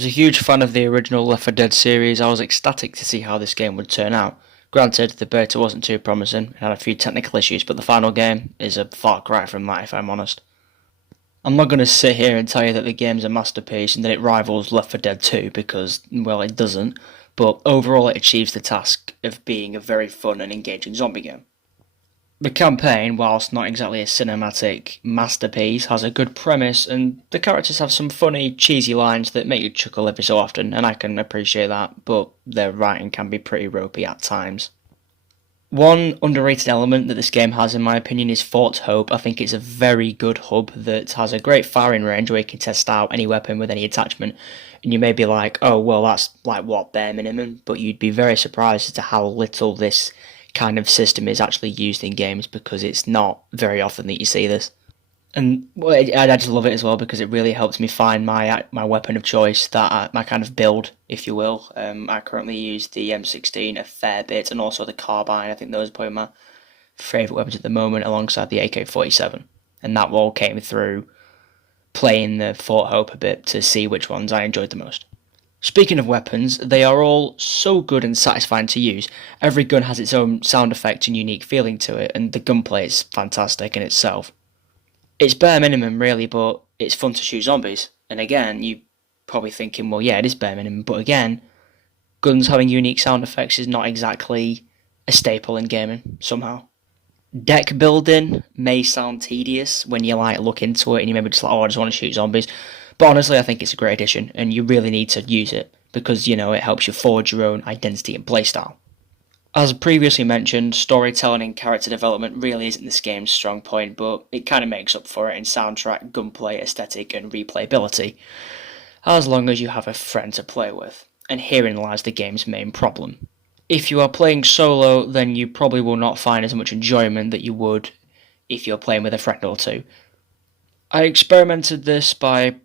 Was a huge fan of the original Left 4 Dead series. I was ecstatic to see how this game would turn out. Granted, the beta wasn't too promising and had a few technical issues, but the final game is a far cry from that, if I'm honest. I'm not going to sit here and tell you that the game's a masterpiece and that it rivals Left 4 Dead 2 because, well, it doesn't, but overall it achieves the task of being a very fun and engaging zombie game. The campaign, whilst not exactly a cinematic masterpiece, has a good premise, and the characters have some funny, cheesy lines that make you chuckle every so often, and I can appreciate that, but their writing can be pretty ropey at times. One underrated element that this game has, in my opinion, is Fort Hope. I think it's a very good hub that has a great firing range where you can test out any weapon with any attachment. And you may be like, oh, well, that's like what, bare minimum? But you'd be very surprised as to how little this kind of system is actually used in games because it's not very often that you see this. And well, I just love it as well because it really helps me find my weapon of choice, my kind of build, if you will. I currently use the M16 a fair bit, and also the carbine. I think those are probably my favourite weapons at the moment, alongside the AK-47. And that all came through playing the Fort Hope a bit to see which ones I enjoyed the most. Speaking of weapons, they are all so good and satisfying to use. Every gun has its own sound effect and unique feeling to it, and the gunplay is fantastic in itself. It's bare minimum, really, but it's fun to shoot zombies. And again, you're probably thinking, well, yeah, it is bare minimum, but again, guns having unique sound effects is not exactly a staple in gaming, somehow. Deck building may sound tedious when you look into it and you maybe just I just want to shoot zombies. But honestly, I think it's a great addition, and you really need to use it because, it helps you forge your own identity and playstyle. As previously mentioned, storytelling and character development really isn't this game's strong point, but it kind of makes up for it in soundtrack, gunplay, aesthetic, and replayability, as long as you have a friend to play with, and herein lies the game's main problem. If you are playing solo, then you probably will not find as much enjoyment that you would if you're playing with a friend or two. I experimented this by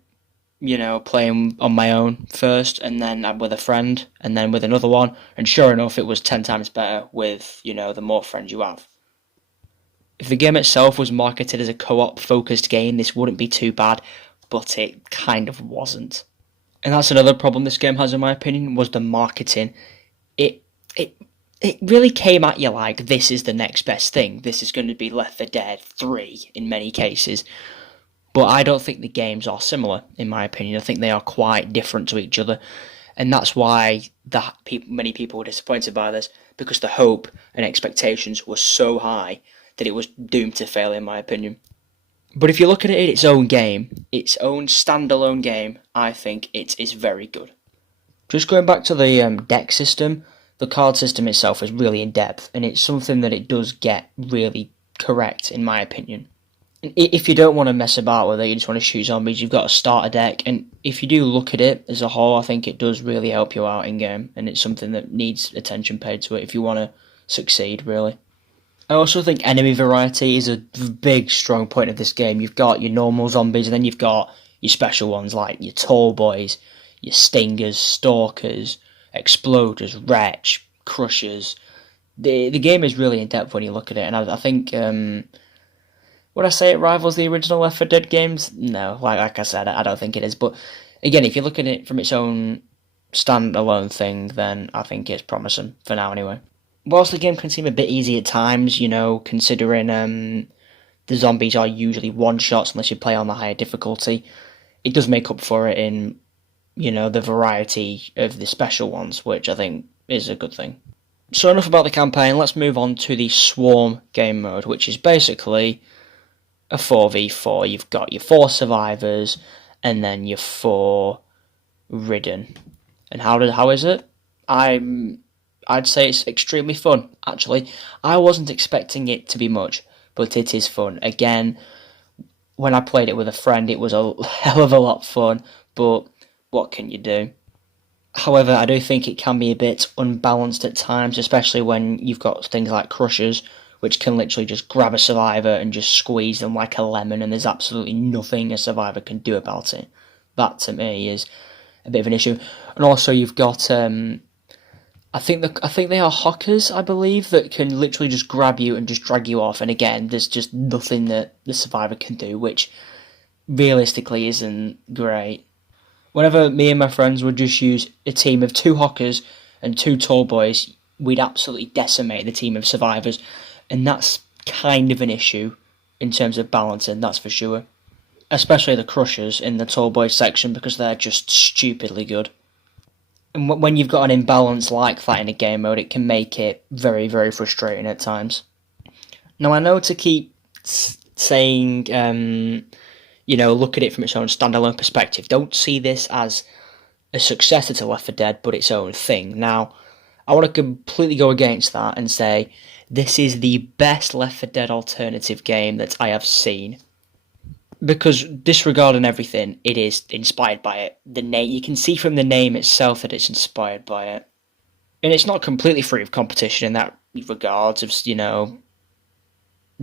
playing on my own first, and then with a friend, and then with another one, and sure enough, it was 10 times better with, the more friends you have. If the game itself was marketed as a co-op focused game, this wouldn't be too bad, but it kind of wasn't. And that's another problem this game has, in my opinion, was the marketing. It it really came at you like, this is the next best thing, this is going to be Left 4 Dead 3 in many cases. But I don't think the games are similar, in my opinion. I think they are quite different to each other. And that's why many people were disappointed by this, because the hope and expectations were so high that it was doomed to fail, in my opinion. But if you look at it in its own game, its own standalone game, I think it is very good. Just going back to the deck system, the card system itself is really in-depth, and it's something that it does get really correct, in my opinion. If you don't want to mess about with it, you just want to shoot zombies, you've got a starter deck, and if you do look at it as a whole, I think it does really help you out in-game, and it's something that needs attention paid to it if you want to succeed, really. I also think enemy variety is a big, strong point of this game. You've got your normal zombies, and then you've got your special ones, like your tall boys, your stingers, stalkers, exploders, wretch, crushers. The game is really in-depth when you look at it, and I think... would I say it rivals the original Left 4 Dead games? No, like I said, I don't think it is. But again, if you look at it from its own standalone thing, then I think it's promising, for now anyway. Whilst the game can seem a bit easy at times, considering the zombies are usually one-shots unless you play on the higher difficulty, it does make up for it in, the variety of the special ones, which I think is a good thing. So enough about the campaign, let's move on to the Swarm game mode, which is basically a 4v4. You've got your 4 survivors and then your 4 ridden. And how is it? I'd say it's extremely fun, actually. I wasn't expecting it to be much, but it is fun. Again, when I played it with a friend, it was a hell of a lot of fun, but what can you do? However, I do think it can be a bit unbalanced at times, especially when you've got things like crushers, which can literally just grab a survivor and just squeeze them like a lemon, and there's absolutely nothing a survivor can do about it. That, to me, is a bit of an issue. And also, you've got, I think they are hockers, I believe, that can literally just grab you and just drag you off, and again, there's just nothing that the survivor can do, which realistically isn't great. Whenever me and my friends would just use a team of 2 hockers and 2 tall boys, we'd absolutely decimate the team of survivors, and that's kind of an issue in terms of balancing, that's for sure. Especially the crushers in the tall boys section, because they're just stupidly good. And when you've got an imbalance like that in a game mode, it can make it very, very frustrating at times. Now, I know to keep saying, look at it from its own standalone perspective. Don't see this as a successor to Left 4 Dead, but its own thing. Now, I want to completely go against that and say this is the best Left 4 Dead alternative game that I have seen. Because disregarding everything, it is inspired by it. The name, you can see from the name itself that it's inspired by it. And it's not completely free of competition in that regards of,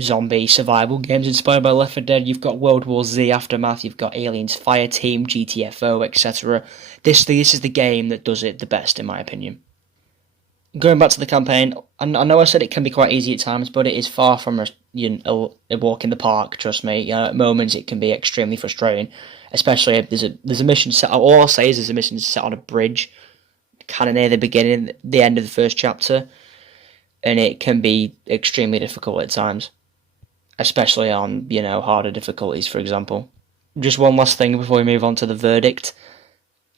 zombie survival games inspired by Left 4 Dead. You've got World War Z Aftermath, you've got Aliens Fireteam, GTFO, etc. This is the game that does it the best, in my opinion. Going back to the campaign, I know I said it can be quite easy at times, but it is far from a walk in the park, trust me. At moments it can be extremely frustrating, especially if there's a mission set. All I'll say is there's a mission set on a bridge, kind of near the beginning, the end of the first chapter, and it can be extremely difficult at times, especially on, harder difficulties, for example. Just one last thing before we move on to the verdict.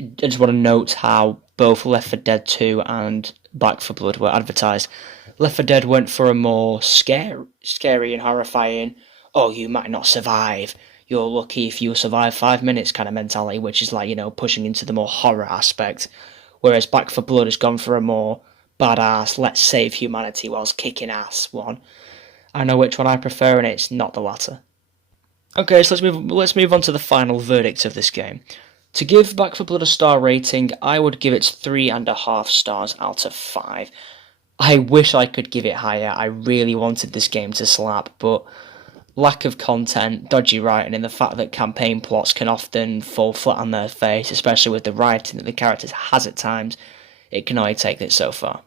I just want to note how both Left 4 Dead 2 and Back 4 Blood were advertised. Left 4 Dead went for a more scary and horrifying, oh, you might not survive, you're lucky if you survive 5 minutes kind of mentality, which is like, pushing into the more horror aspect. Whereas Back 4 Blood has gone for a more badass, let's save humanity whilst kicking ass one. I know which one I prefer, and it's not the latter. Okay, so let's move on to the final verdict of this game. To give Back 4 Blood a star rating, I would give it 3.5 stars out of 5. I wish I could give it higher. I really wanted this game to slap, but lack of content, dodgy writing, and the fact that campaign plots can often fall flat on their face, especially with the writing that the characters has at times, it can only take it so far.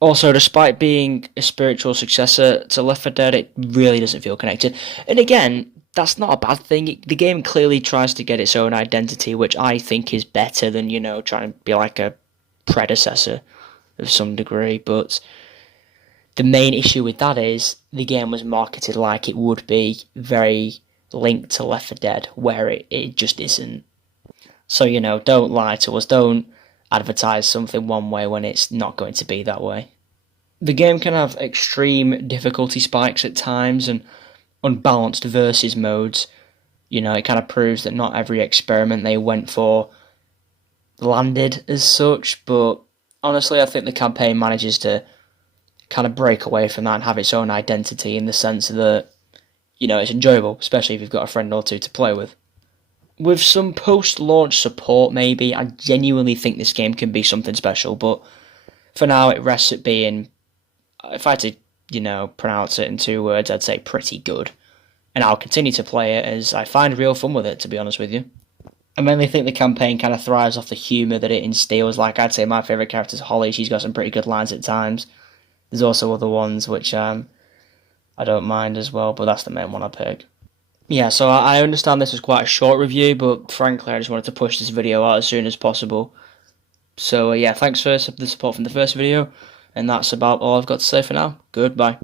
Also, despite being a spiritual successor to Left 4 Dead, it really doesn't feel connected. And again, that's not a bad thing. The game clearly tries to get its own identity, which I think is better than, trying to be like a predecessor of some degree. But the main issue with that is the game was marketed like it would be very linked to Left 4 Dead, where it just isn't. So, don't lie to us. Don't advertise something one way when it's not going to be that way. The game can have extreme difficulty spikes at times and unbalanced versus modes. It kind of proves that not every experiment they went for landed as such, but honestly I think the campaign manages to kind of break away from that and have its own identity in the sense that, it's enjoyable, especially if you've got a friend or two to play with. With some post-launch support maybe, I genuinely think this game can be something special, but for now it rests at being, if I had to pronounce it in 2 words, I'd say pretty good. And I'll continue to play it as I find real fun with it, to be honest with you. I mainly think the campaign kind of thrives off the humour that it instills. Like, I'd say my favourite character is Holly. She's got some pretty good lines at times. There's also other ones which I don't mind as well, but that's the main one I pick. Yeah, so I understand this was quite a short review, but frankly I just wanted to push this video out as soon as possible. So yeah, thanks for the support from the first video. And that's about all I've got to say for now. Goodbye.